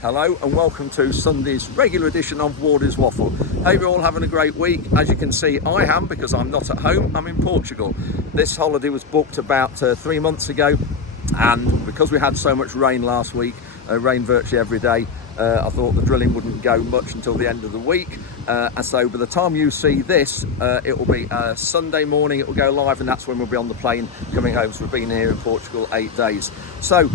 Hello and welcome to Sunday's regular edition of Wardy's Waffle. Hope you're all having a great week. As you can see, I am, because I'm not at home, I'm in Portugal. This holiday was booked about 3 months ago, and because we had so much rain last week, rain virtually every day, I thought the drilling wouldn't go much until the end of the week. And so by the time you see this, it will be Sunday morning, it will go live, and that's when we'll be on the plane coming home. So we've been here in Portugal 8 days. So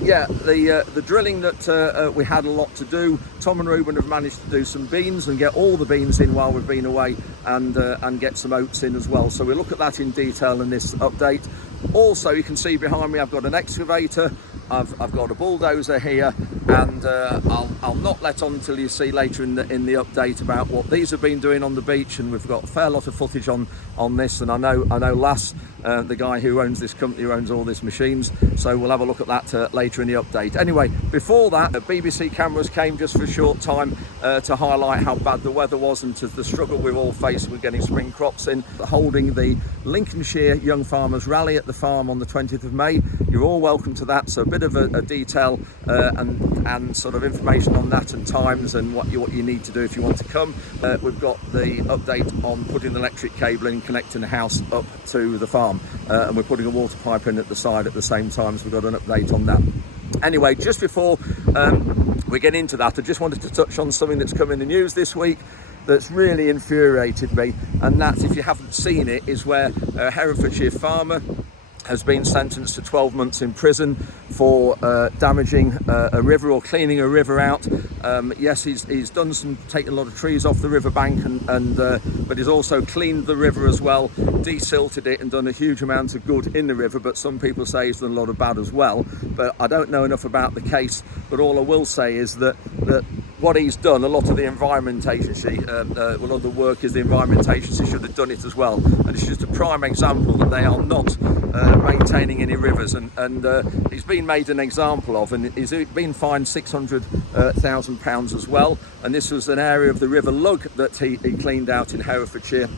yeah, the drilling that we had a lot to do. Tom and Ruben have managed to do some beans and get all the beans in while we've been away, and get some oats in as well. So we'll look at that in detail in this update. Also, you can see behind me I've got an excavator, I've got a bulldozer here, and I'll not let on until you see later in the update about what these have been doing on the beach, and we've got a fair lot of footage on this. And I know Lass, the guy who owns this company, who owns all these machines, so we'll have a look at that later in the update. Anyway, before that, BBC cameras came just for a short time to highlight how bad the weather was and to the struggle we've all faced with getting spring crops in. Holding the Lincolnshire Young Farmers Rally at the farm on the 20th of May. You're all welcome to that, so a bit of a detail and sort of information on that, and times, and what you need to do if you want to come. We've got the update on putting the electric cable in, connecting the house up to the farm, and we're putting a water pipe in at the side at the same time, so we've got an update on that. Anyway, just before we get into that, I just wanted to touch on something that's come in the news this week that's really infuriated me, and that, if you haven't seen it, is where a Herefordshire farmer has been sentenced to 12 months in prison for damaging a river, or cleaning a river out. Yes, he's done taken a lot of trees off the riverbank, but he's also cleaned the river as well, desilted it, and done a huge amount of good in the river. But some people say he's done a lot of bad as well. But I don't know enough about the case. But all I will say is that what he's done, a lot of the Environment Agency, a lot of the work is the Environment Agency should have done it as well. And it's just a prime example that they are not maintaining any rivers, and he's been made an example of, and he's been fined £600,000 as well. And this was an area of the River Lug that he cleaned out in Herefordshire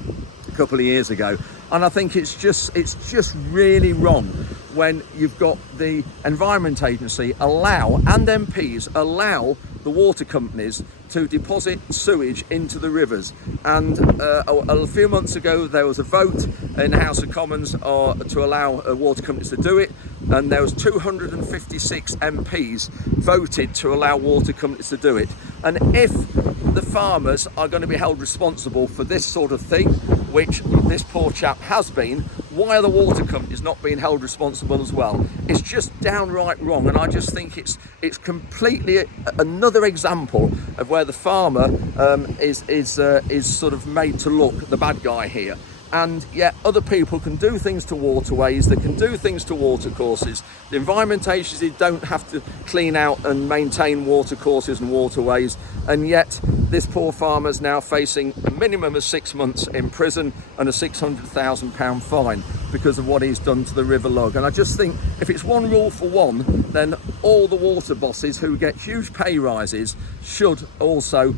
a couple of years ago. And I think it's just really wrong when you've got the Environment Agency and MPs allow the water companies to deposit sewage into the rivers. And a few months ago there was a vote in the House of Commons to allow water companies to do it, and there was 256 MPs voted to allow water companies to do it. And if the farmers are going to be held responsible for this sort of thing, which this poor chap has been, why are the water companies not being held responsible as well? It's just downright wrong, and I just think it's completely another example of where the farmer is sort of made to look the bad guy here. And yet other people can do things to waterways, they can do things to watercourses. The Environment Agency don't have to clean out and maintain watercourses and waterways, and yet this poor farmer is now facing a minimum of 6 months in prison and a £600,000 fine because of what he's done to the River Lug. And I just think, if it's one rule for one, then all the water bosses who get huge pay rises should also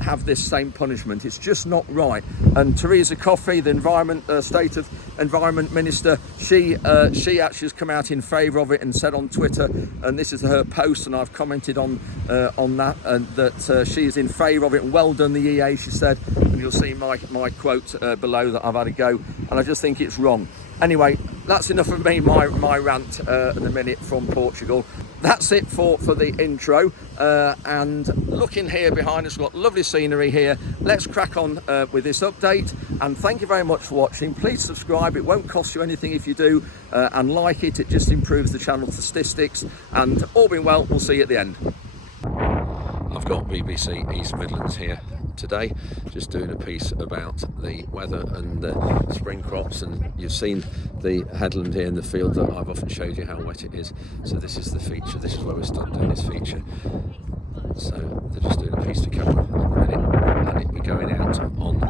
have this same punishment. It's just not right. And Theresa Coffey, the State of Environment Minister, she actually has come out in favour of it and said on Twitter, and this is her post, and I've commented on that, that she's in favour of it. Well done, the EA, she said, and you'll see my quote below that I've had a go, and I just think it's wrong. Anyway, that's enough of me, my rant at the minute from Portugal. That's it for the intro, and looking here behind us, we've got lovely scenery here. Let's crack on with this update, and thank you very much for watching. Please subscribe, it won't cost you anything if you do, and like it just improves the channel statistics, and all being well, we'll see you at the end. I've got BBC East Midlands here today, just doing a piece about the weather and the spring crops, and you've seen the headland here in the field that I've often showed you how wet it is. So this is the feature, this is where we're stood doing this feature. So they're just doing a piece to camera at the minute, and it'll be going out on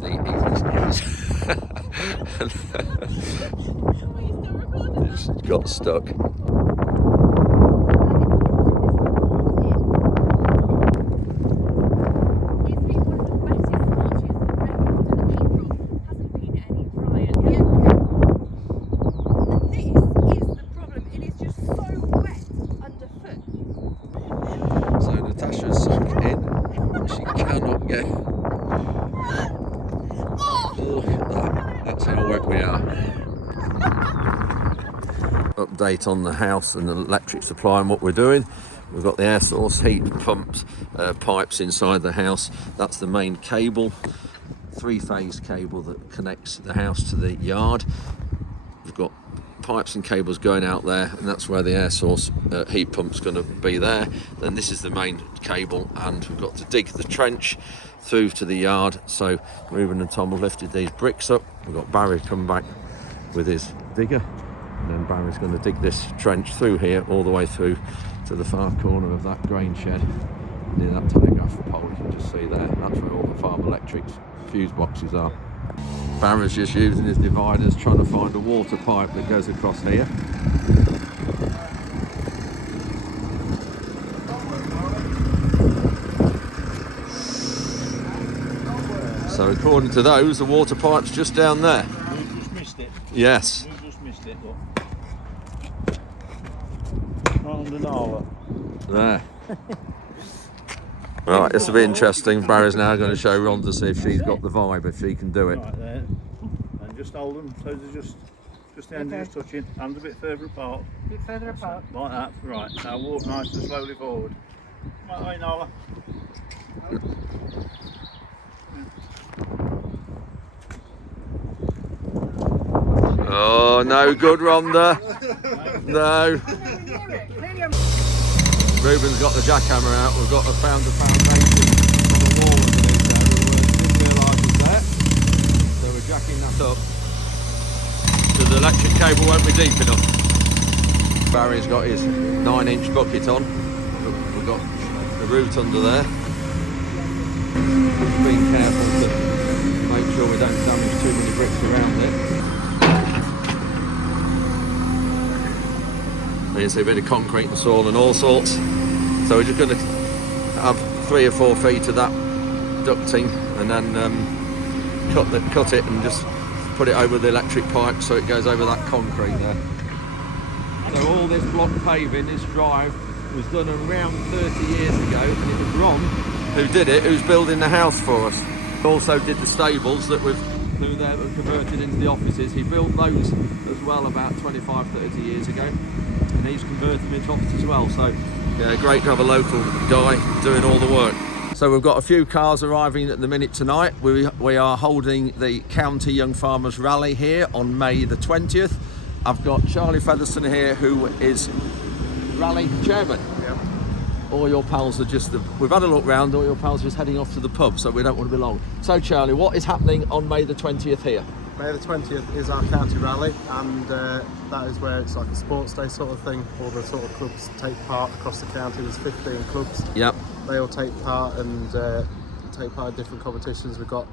the evening's news. It's got stuck. So Natasha's sunk in. She cannot get. Look at that. That's how wet we are. Update on the house and the electric supply and what we're doing. We've got the air source heat pumps, pipes inside the house. That's the main cable, 3-phase cable that connects the house to the yard. We've got pipes and cables going out there, and that's where the air source heat pump's going to be there. Then this is the main cable, and we've got to dig the trench through to the yard. So Ruben and Tom have lifted these bricks up. We've got Barry coming back with his digger, and then Barry's going to dig this trench through here all the way through to the far corner of that grain shed near that telegraph pole. You can just see there, that's where all the farm electrics fuse boxes are. Barry's just using his dividers trying to find a water pipe that goes across here. So according to those, the water pipe's just down there. We've just missed it. Yes. We've just missed it, look. Round an hour. There. Right, this will be interesting. Barry's now going to show Rhonda, see if she's got the vibe, if she can do it. Right there. And just hold them, so they're just the end just touching. Hands a bit further apart. A bit further apart. Like that. Right, now walk nice and slowly forward. Right way, Nola. Oh, no good, Rhonda. No. Ruben's got the jackhammer out. We've got found the foundation on the wall underneath there. We didn't realise was there. So we're jacking that up. So the electric cable won't be deep enough. Barry's got his 9-inch bucket on. We've got the root under there. Just being careful to make sure we don't damage too many bricks around it. You can see a bit of concrete and soil and all sorts. So we're just going to have 3 or 4 feet of that ducting, and then cut it and just put it over the electric pipe so it goes over that concrete there. So all this block paving, this drive, was done around 30 years ago, and it was Ron who did it, who's building the house for us. Also did the stables that we've through there that were converted into the offices. He built those as well about 25-30 years ago, and he's converted them into offices as well. So yeah, great to have a local guy doing all the work. So we've got a few cars arriving at the minute tonight. We are holding the County Young Farmers Rally here on May the 20th. I've got Charlie Featherstone here, who is rally chairman. Yep. All your pals are just, we've had a look round, all your pals are just heading off to the pub, so we don't want to be long. So Charlie, what is happening on May the 20th here? May the 20th is our county rally, and that is where it's like a sports day sort of thing. All the sort of clubs take part across the county. There's 15 clubs. Yep. They all take part and take part in different competitions. We've got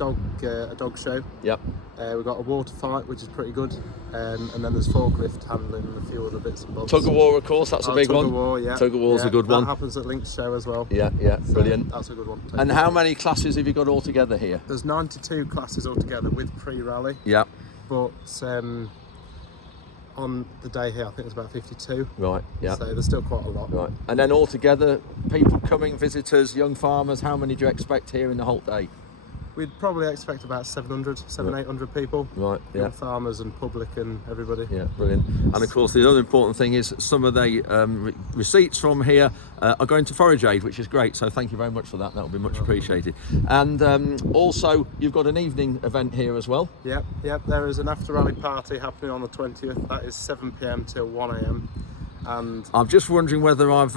a dog show. Yep. We've got a water fight, which is pretty good, and then there's forklift handling and a few other bits and bobs. Tug of war, of course, that's a big one. Tug of war, yeah. Tug of war's a good one. That happens at Link's show as well. Yeah, So brilliant. that's a good one. And how many classes have you got all together here? There's 92 classes altogether with pre-rally. Yep. But on the day here, I think it's about 52. Right, yeah. So there's still quite a lot. Right. And then altogether, people coming, visitors, young farmers, how many do you expect here in the whole day? We'd probably expect about 800 people. Right, yeah. Young farmers and public and everybody. Yeah, brilliant. And of course, the other important thing is some of the receipts from here are going to Forage Aid, which is great. So thank you very much for that. That will be much appreciated. And also, you've got an evening event here as well. Yep. There is an after rally party happening on the 20th. That is 7 p.m. till 1 a.m. And I'm just wondering whether I've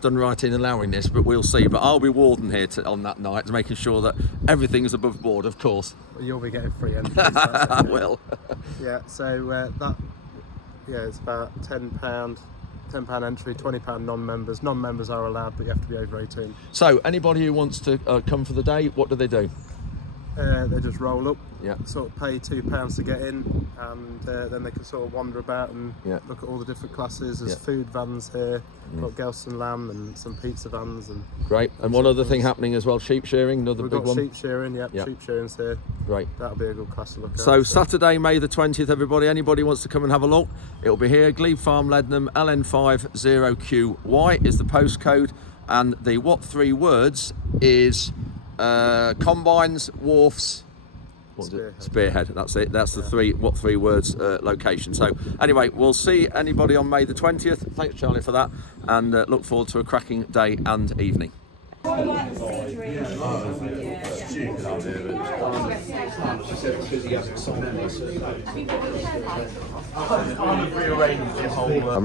done right in allowing this, but we'll see. But I'll be warden here on that night, making sure that everything's above board, of course. you'll be getting free entries. I will. Yeah. So it's about £10 entry, £20 non-members. Non-members are allowed, but you have to be over 18. So anybody who wants to come for the day, what do they do? They just roll up, Yeah. sort of pay £2 to get in, and then they can sort of wander about and Yeah. look at all the different classes. There's Yeah. food vans here, got Gelson lamb and some pizza vans. And Great. And one other thing happening as well, sheep shearing, another we've big got one. sheep shearing, Yep. sheep shearing's here. Great. That'll be a good class to look at. So Saturday, May the 20th, everybody, anybody wants to come and have a look, it'll be here, Glebe Farm, Leadenham, LN50QY is the postcode, And the what three words is combines, wharfs, Spearhead. That's it. That's the three words location. So anyway, we'll see anybody on May the 20th. Thanks, Charlie, for that, and look forward to a cracking day and evening. I'm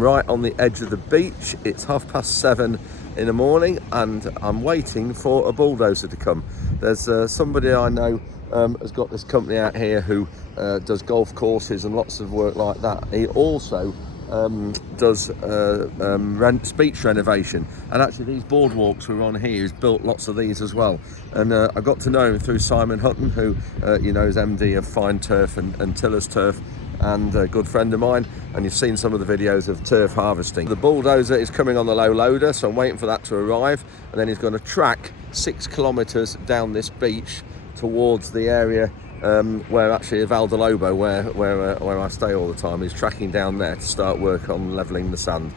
right on the edge of the beach. It's 7:30 in the morning, and I'm waiting for a bulldozer to come. There's somebody I know has got this company out here who does golf courses and lots of work like that. He also does beach renovation, and actually these boardwalks we're on here, he's built lots of these as well. And I got to know him through Simon Hutton, who you know is MD of Fine Turf and Tillers Turf, and a good friend of mine, and you've seen some of the videos of turf harvesting. The bulldozer is coming on the low loader, so I'm waiting for that to arrive, and then he's going to track 6 kilometres down this beach towards the area where actually Valdalobo, where I stay all the time. He's tracking down there to start work on levelling the sand.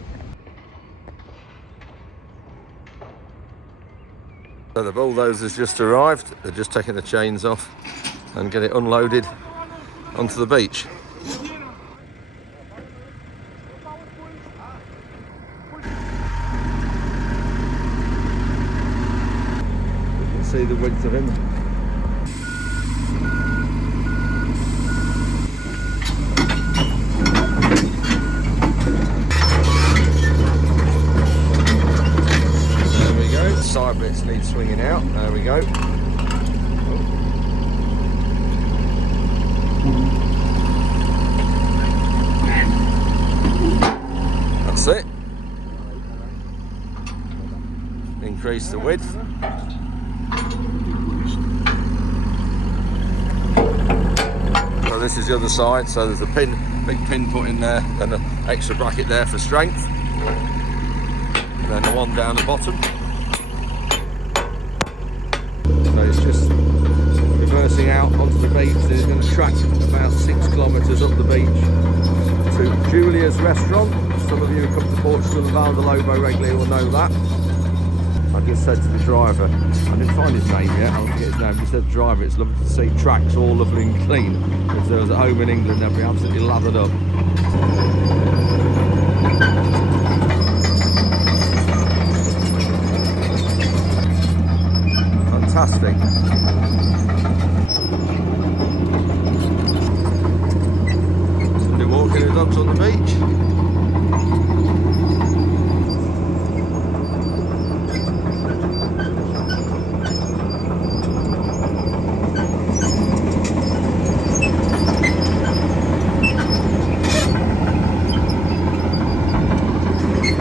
So the bulldozer's just arrived. They're just taking the chains off and get it unloaded onto the beach. You can see the width of him. Side bits need swinging out. There we go. That's it. Increase the width. So this is the other side. So there's a big pin put in there, and an extra bracket there for strength, and then the one down the bottom. So it's just reversing out onto the beach. It's going to track about 6 kilometres up the beach to Julia's restaurant. Some of you who come to Portugal and Valdalobo regularly will know that. I just said to the driver, I didn't find his name yet, I'll forget his name. He said, driver, it's lovely to see tracks all lovely and clean. If there was at home in England, they'd be absolutely lathered up. Fantastic. Somebody walking the dogs on the beach.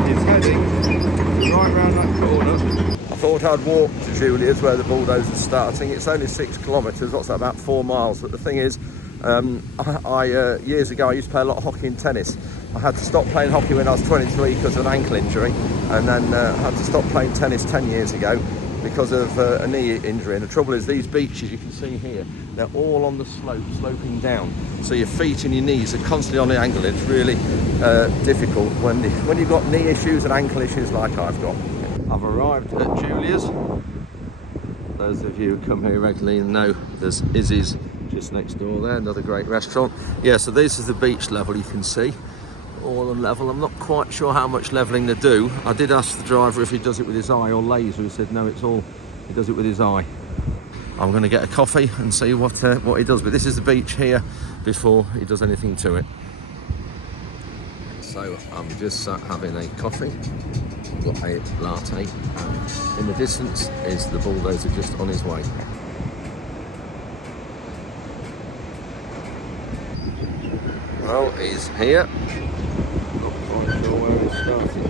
He's heading right round that corner. I thought I'd walk to Julia's where the bulldozer's starting. It's only 6 kilometres, what's that, about 4 miles. But the thing is, years ago I used to play a lot of hockey and tennis. I had to stop playing hockey when I was 23 because of an ankle injury, and then had to stop playing tennis 10 years ago because of a knee injury. And the trouble is, these beaches you can see here, they're all on the slope, sloping down. So your feet and your knees are constantly on the angle. It's really difficult when you've got knee issues and ankle issues like I've got. I've arrived at Julia's. Those of you who come here regularly know there's Izzy's just next door there, another great restaurant. Yeah, so this is the beach level, you can see, all on level. I'm not quite sure how much levelling they do. I did ask the driver if he does it with his eye or laser. He said no, he does it with his eye. I'm going to get a coffee and see what he does, but this is the beach here before he does anything to it. So I'm just sat having a coffee. Got a latte, and in the distance is the bulldozer just on his way. Well, he's here. Not quite sure where he's starting.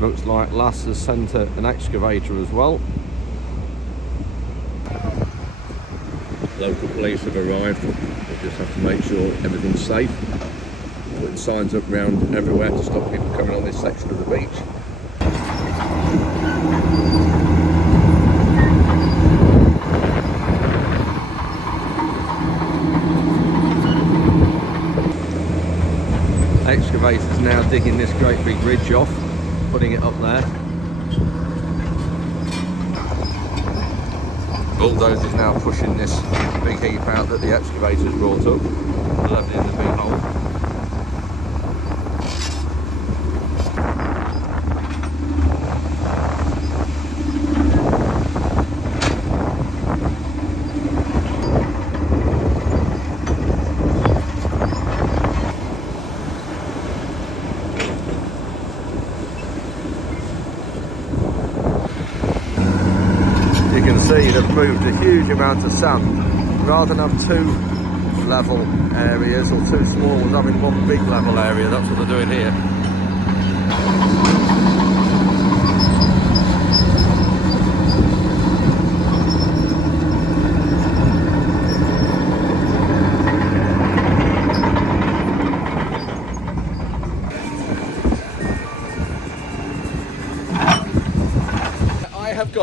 Looks like Lass has sent an excavator as well. Local police have arrived. They just have to make sure everything's safe. Putting signs up round everywhere to stop people coming on this section of the beach. Excavator's now digging this great big ridge off, putting it up there. Bulldozer's now pushing this big heap out that the excavator's brought up, levelling the big hole. You can see they've moved a huge amount of sand. Rather than have two level areas or two small ones, having one big level area. That's what they're doing here.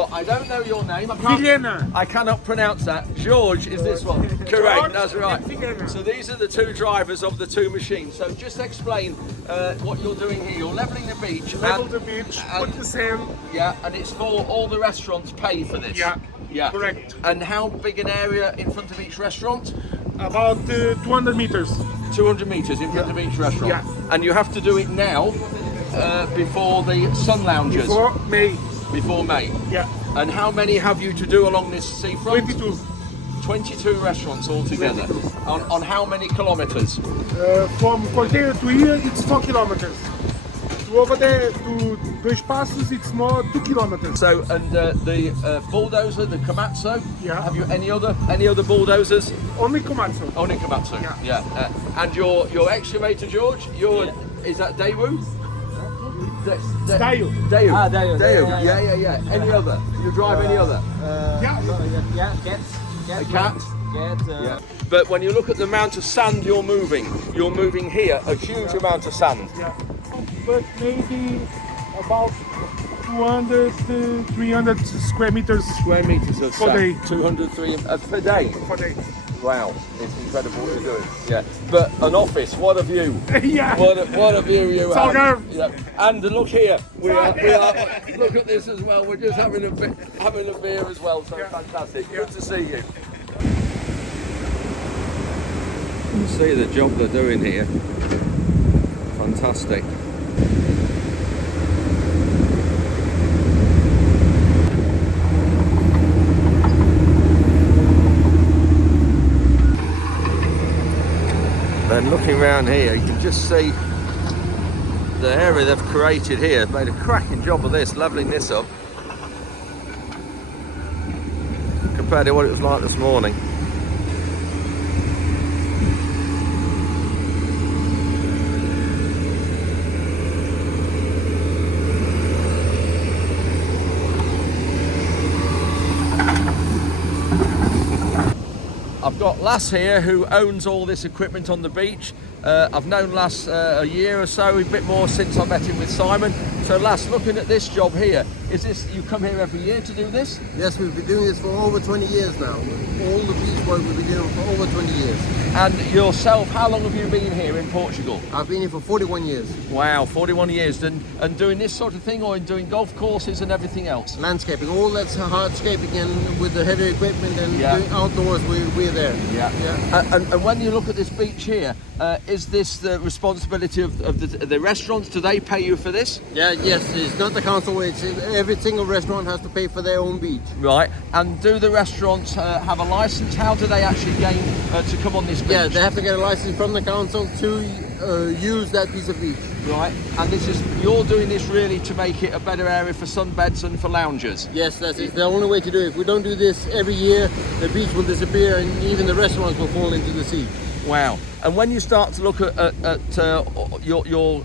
I don't know your name. I cannot pronounce that. George is this one. Correct, that's right. So these are the two drivers of the two machines. So just explain what you're doing here. You're levelling the beach. Level the beach, put the sand. Yeah, and it's for all the restaurants pay for this. Yeah, correct. And how big an area in front of each restaurant? About 200 meters. 200 metres in front of each restaurant. Yeah. And you have to do it now before the sun loungers. Before May. Yeah. And how many have you to do along this seafront? 22. 22 restaurants altogether. On how many kilometres? From container to here, it's 4 kilometers. To over there, to Dois Passos, it's more 2 kilometers. So, and the bulldozer, the Komatsu, Yeah. have you any other bulldozers? Only Komatsu. Only Komatsu. Yeah. And your excavator, George, is that Daewoo? Daewoo. Daewoo. Ah, Daewoo. Yeah. Any other? You drive any other? Yeah. Cats. A cat? Cat. But when you look at the amount of sand you're moving here a huge amount of sand. Yeah. But maybe about 200 to 300 square meters. Square meters of Per sand. day. 200, 300 per day. Per day. Wow, it's incredible what you're doing. Yeah, but an office, what a view. Yeah. What a view you It's all have. good. Yeah. And look here, we are. Look at this as well. We're just having a beer as well. So fantastic. Good to see you. You can see the job they're doing here. Fantastic. Then looking around here, you can just see the area they've created here. They've made a cracking job of this, levelling this up compared to what it was like this morning. I've got Lass here who owns all this equipment on the beach. I've known Lass a year or so, a bit more since I met him with Simon. So Lass, looking at this job here, is this, you come here every year to do this? Yes, we've been doing this for over 20 years now. All the beach work we've been doing for over 20 years. And yourself, how long have you been here in Portugal? I've been here for 41 years. Wow, 41 years. And doing this sort of thing, or doing golf courses and everything else? Landscaping, all that's hardscaping, and with the heavy equipment and doing outdoors, we're there. Yeah. And when you look at this beach here, is this the responsibility of the restaurants? Do they pay you for this? Yeah, yes, it's not the council, it's every single restaurant has to pay for their own beach. Right. And do the restaurants have a license? How do they actually gain to come on this beach? Yeah, they have to get a license from the council to use that piece of beach. Right. And this is, you're doing this really to make it a better area for sunbeds and for loungers? Yes, that's the only way to do it. If we don't do this every year, the beach will disappear and even the restaurants will fall into the sea. Wow. And when you start to look at your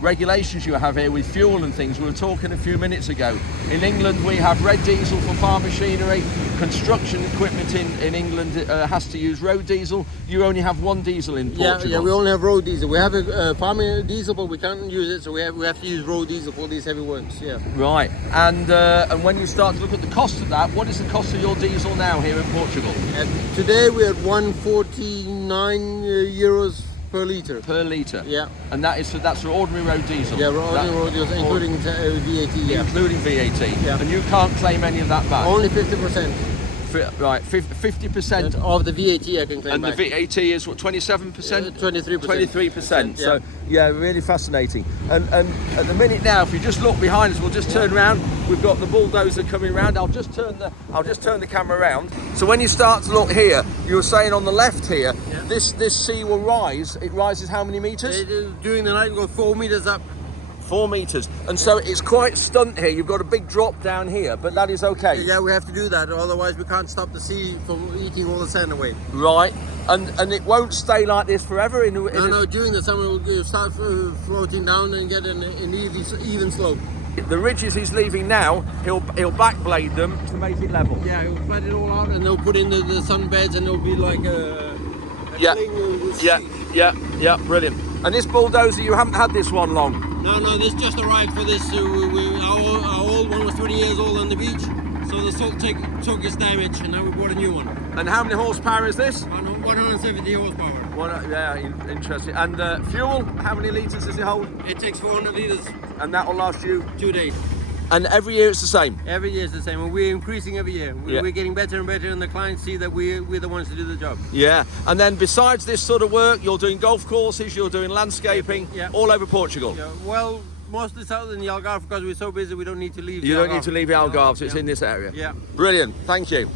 regulations you have here with fuel and things, we were talking a few minutes ago. In England, we have red diesel for farm machinery. Construction equipment in England has to use road diesel. You only have one diesel in Portugal. Yeah, we only have road diesel. We have a farming diesel, but we can't use it, so we have to use road diesel for these heavy works. Yeah. Right, and when you start to look at the cost of that, what is the cost of your diesel now here in Portugal? Today we're at 149 euros per litre. Per litre? Yeah. And that's for ordinary road diesel? Yeah, ordinary road diesel, including VAT. Yeah. Including VAT? Yeah. And you can't claim any of that back? Only 50%. Right, 50% of the VAT I can claim and back. the VAT is what, 27%? 23%. 23%. Yeah. So yeah, really fascinating. And at the minute now, if you just look behind us, we'll just turn around. We've got the bulldozer coming around. I'll just turn the camera around. So when you start to look here, you were saying on the left here, this sea will rise. It rises how many meters? During the night, we go 4 meters up. 4 meters, and so it's quite stunt here. You've got a big drop down here, but that is okay. Yeah, we have to do that, otherwise we can't stop the sea from eating all the sand away. Right, and it won't stay like this forever. No, during the summer we'll start floating down and get an even slope. The ridges he's leaving now, he'll backblade them to make it level. Yeah, he'll flat it all out, and they'll put in the sunbeds, and it'll be like a yeah, brilliant. And this bulldozer, you haven't had this one long? No, this just arrived for this. Our old one was 20 years old on the beach, so the salt took its damage, and now we bought a new one. And how many horsepower is this? 170 horsepower. Yeah, interesting. And fuel, how many litres does it hold? It takes 400 litres. And that will last you? 2 days. And every year it's the same? Every year it's the same, and we're increasing every year. We're getting better and better, and the clients see that we're the ones to do the job. Yeah, and then besides this sort of work, you're doing golf courses, you're doing landscaping, all over Portugal? Yeah, well, mostly south in the Algarve, because we're so busy we don't need to leave You don't need to leave the Algarve, so it's in this area? Yeah. Brilliant, thank you.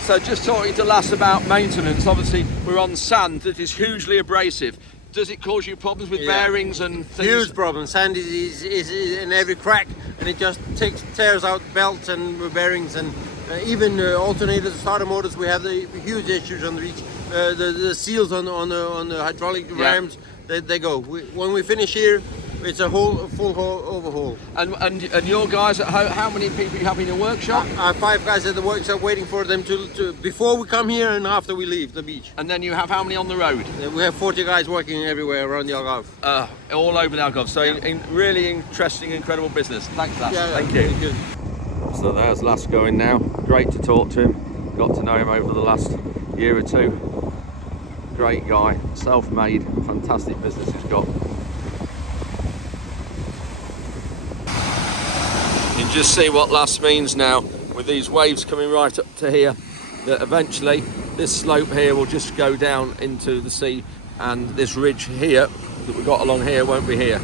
So just talking to Lass about maintenance, obviously we're on sand that is hugely abrasive. Does it cause you problems with bearings and things? Huge problem. Sand is in every crack, and it just tears out belts and bearings, and even alternators, starter motors. We have the huge issues on the beach. The seals on the hydraulic rams, they go. When we finish here, it's a full overhaul. And your guys at home, how many people you have in your workshop? I have 5 guys at the workshop waiting for them to before we come here and after we leave the beach. And then you have how many on the road? We have 40 guys working everywhere around the Algarve. All over the Algarve. So really interesting, incredible business. Thanks, Lass. Thank you. Thank you. So there's Lass going now. Great to talk to him. Got to know him over the last year or two. Great guy, self-made, fantastic business he's got. You can just see what Lass means now with these waves coming right up to here, that eventually this slope here will just go down into the sea, and this ridge here that we've got along here won't be here.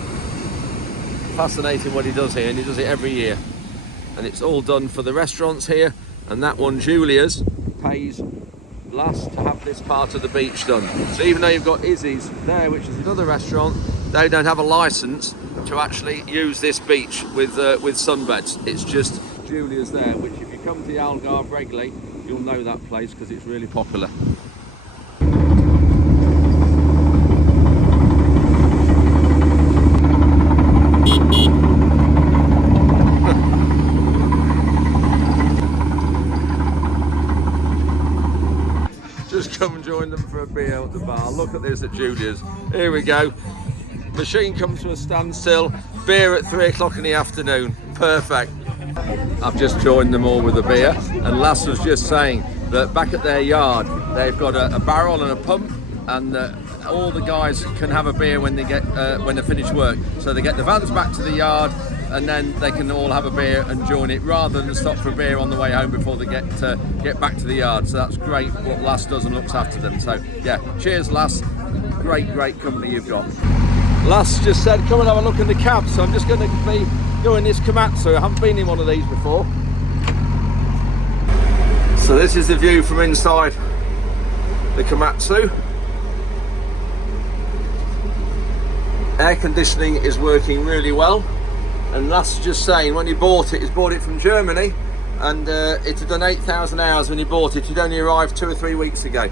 Fascinating what he does here, and he does it every year. And it's all done for the restaurants here, and that one, Julia's, pays Lass to have this part of the beach done. So even though you've got Izzy's there, which is another restaurant, they don't have a license to actually use this beach with sunbeds. It's just Julia's there, which if you come to the Algarve regularly, you'll know that place because it's really popular. Just come and join them for a beer at the bar. Look at this at Julia's. Here we go. Machine comes to a standstill. Beer at 3 o'clock in the afternoon. Perfect. I've just joined them all with a beer, and Lass was just saying that back at their yard they've got a barrel and a pump, and all the guys can have a beer when they finish work. So they get the vans back to the yard, and then they can all have a beer and join it, rather than stop for a beer on the way home before they get back to the yard. So that's great what Lass does and looks after them. So yeah, cheers Lass. Great company you've got. Lass just said come and have a look in the cab, so I'm just going to be doing this Komatsu. I haven't been in one of these before. So this is the view from inside the Komatsu. Air conditioning is working really well, and Lass is just saying when he bought it, he's bought it from Germany, and it had done 8,000 hours when he bought it. He'd only arrived 2 or 3 weeks ago.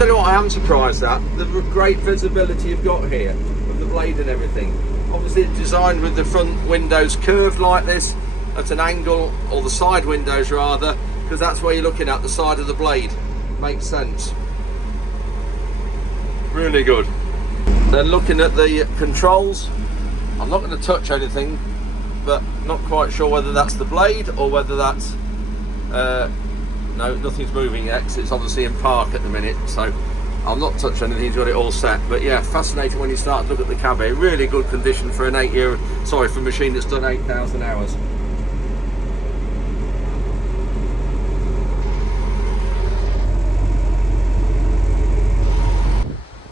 Tell you what, I am surprised at the great visibility you've got here of the blade and everything. Obviously it's designed with the front windows curved like this at an angle, or the side windows rather, because that's where you're looking at, the side of the blade. Makes sense. Really good. Then looking at the controls, I'm not going to touch anything, but not quite sure whether that's the blade or whether that's no, nothing's moving yet because it's obviously in park at the minute, so I'll not touch anything. He's got it all set. But yeah, fascinating when you start to look at the cab here. Really good condition for an for a machine that's done 8,000 hours.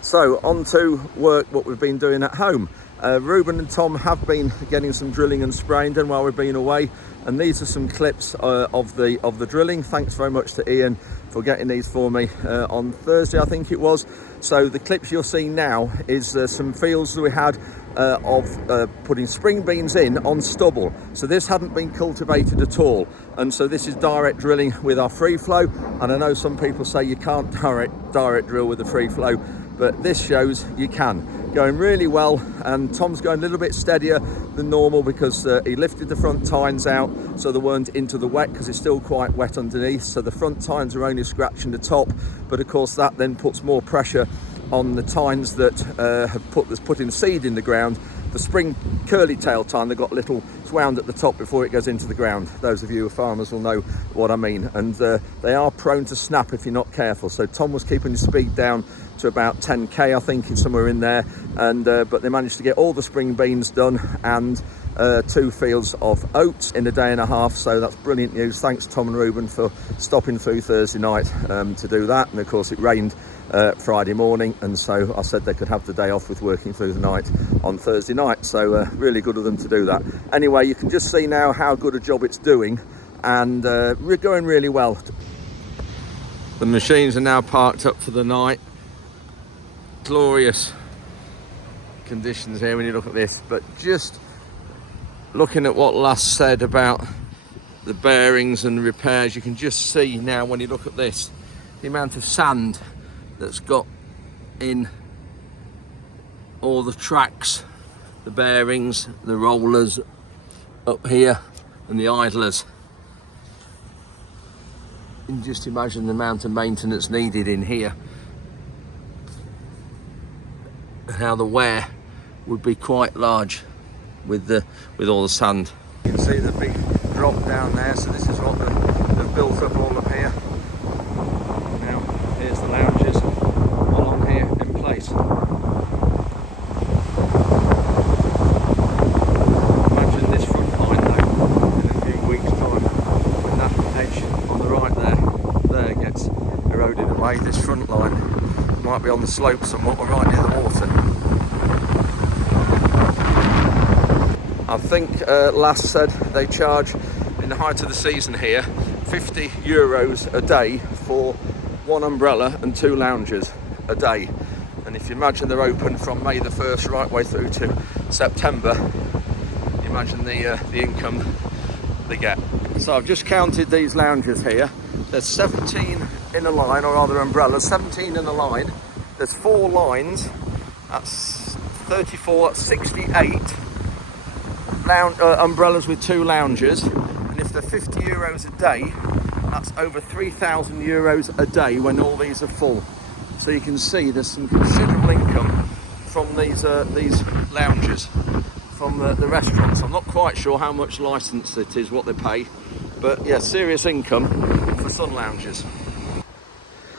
So on to work, what we've been doing at home. Ruben and Tom have been getting some drilling and spraying done while we've been away, and these are some clips of the drilling. Thanks very much to Ian for getting these for me on Thursday, I think it was. So the clips you're seeing now is some fields that we had of putting spring beans in on stubble. So this hadn't been cultivated at all, and so this is direct drilling with our free flow. And I know some people say you can't direct drill with the free flow, but this shows you can. Going really well, and Tom's going a little bit steadier than normal because he lifted the front tines out so they weren't into the wet, because it's still quite wet underneath. So the front tines are only scratching the top, but of course that then puts more pressure on the tines that have put in seed in the ground. The spring curly tail tine, they've got little wound at the top before it goes into the ground. Those of you who are farmers will know what I mean, and they are prone to snap if you're not careful. So Tom was keeping his speed down to about 10k, I think, somewhere in there, and but they managed to get all the spring beans done and 2 fields of oats in a day and a half. So that's brilliant news. Thanks Tom and Ruben for stopping through Thursday night to do that. And of course it rained Friday morning, and so I said they could have the day off with working through the night on Thursday night. So really good of them to do that. Anyway, you can just see now how good a job it's doing, and we're going really well. The machines are now parked up for the night. Glorious conditions here when you look at this, but just looking at what Lass said about the bearings and repairs, you can just see now when you look at this the amount of sand that's got in all the tracks, the bearings, the rollers up here and the idlers. You can just imagine the amount of maintenance needed in here, and how the wear would be quite large with all the sand. You can see the big drop down there, so this is what they've built up all up here. Now here's the lounges all on here in place. Imagine this front line though in a few weeks time, when that edge on the right there gets eroded away. This front line might be on the slope somewhat, or right near the water. I think Lass said they charge, in the height of the season here, €50 a day for 1 umbrella and 2 loungers a day. And if you imagine they're open from May the 1st right way through to September, you imagine the income they get. So I've just counted these loungers here. There's 17 in a line, or rather umbrellas, 17 in a line. There's 4 lines, that's 34, 68 umbrellas with 2 loungers. And if they're €50 a day, that's over €3,000 a day when all these are full. So you can see there's some considerable income from these loungers from the restaurants. I'm not quite sure how much license it is, what they pay, but yeah, serious income for sun loungers.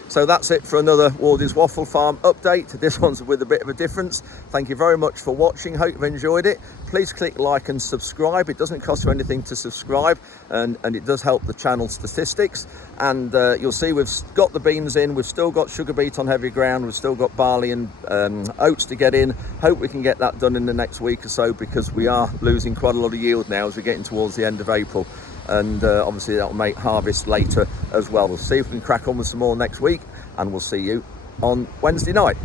So that's it for another Wardy's Waffle Farm update. This one's with a bit of a difference. Thank you very much for watching. Hope you've enjoyed it. Please click like and subscribe. It doesn't cost you anything to subscribe, and it does help the channel statistics. And you'll see we've got the beans in. We've still got sugar beet on heavy ground. We've still got barley and oats to get in. Hope we can get that done in the next week or so, because we are losing quite a lot of yield now as we're getting towards the end of April. And obviously that'll make harvest later as well. We'll see if we can crack on with some more next week, and we'll see you on Wednesday night.